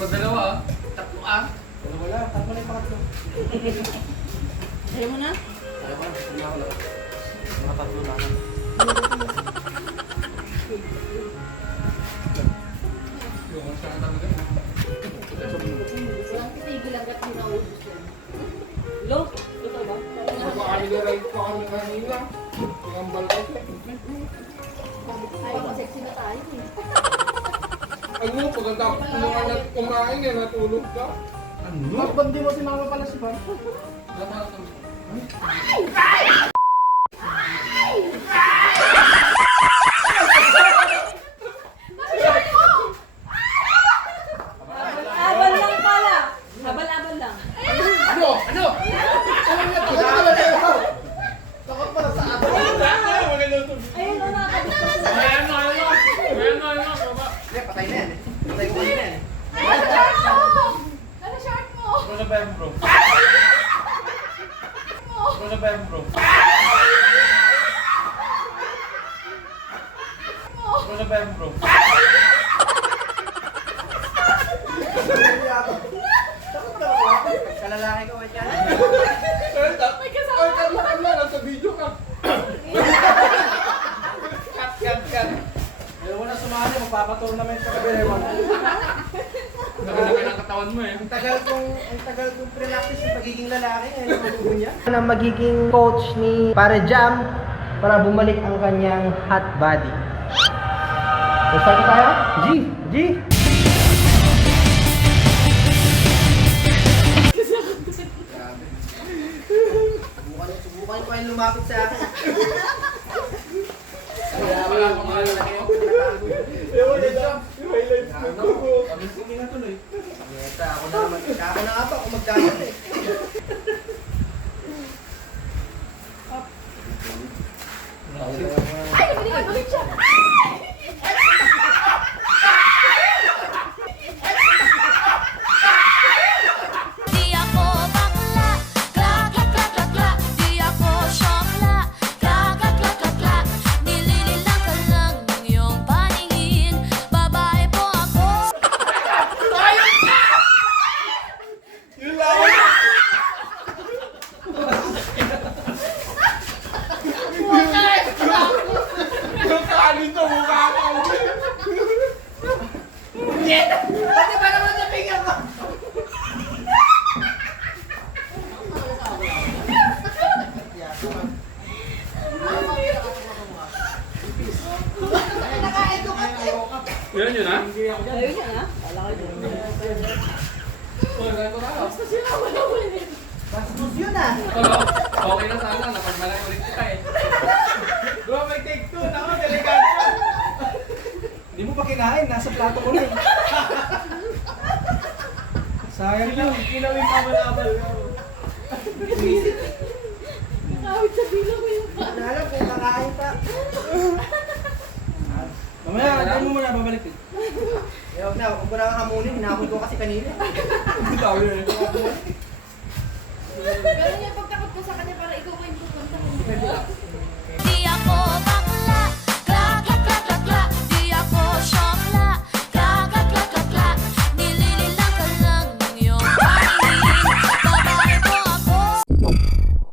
Ba't dalawa ah? Tatlo ah. Wala, tatlo na yung pangatlo. Ayaw mo na? Ayaw ko lang, hindi ako lang. Mga tatlo na mo na. Lo, ito ba? Nagpa-aligarate pa kami kanina. Tingambal ko. Ay, masexy na tayo. Ano, pagkatapos mo nga nat kumain eh, natulog ka. Ano? Mas bandi mo si mama pala si Pam. Abal lang pala. Abal-abal lang. Ano? Ano? Takot pala sa akin. Ayun, o, nakakabit. Ayan mo, ano? Ayan mo, ano? Baba. Hindi, patay na yan eh. Patay ko kanina yan eh. Ano short mo? Ano short mo? Ano ba yan, bro? Ano ba yan, bro? Ano ba yan, bro? Kalalaki ko, wait yan. May kasama. Ay, kalma, kalma. Nasa video ka. Cut, cut, cut. Ayaw ko na sumali, magpapatournament ka kami Nakalaki ng katawan mo eh. Ang tagal kong, ang tagal kong pre-practice yung pagiging lalaki ngayon ang magugo niya. Na magiging coach ni para Jam para bumalik ang kanyang hot body. So, start tayo? G! G! Subukan, subukan ko yung lumapit sa akin. Ako na nga kung magkano eh. Ay, hindi ka bakit siya? Di Yan yun ha? Ayun yan, ha? Wala ka dyan. Ganun ko tayo. Bastos yun? Okay na sana, napagmalaki ulit kita eh. Go, may take two. Ako, delikado. Hindi mo pa kinain. Nasa plato ko na eh. Sayang yun. Kinawin ka malabal. Nakawit sa bilo ko yung pa. Alam kung kakain pa. Mamaya, dyan mo muna, babalik eh. Ayaw na, huwag mo na hamunin, hinakot ko kasi kanina. Ang tawag yun. Ganun yung pagtakot ko sa kanya para ikaw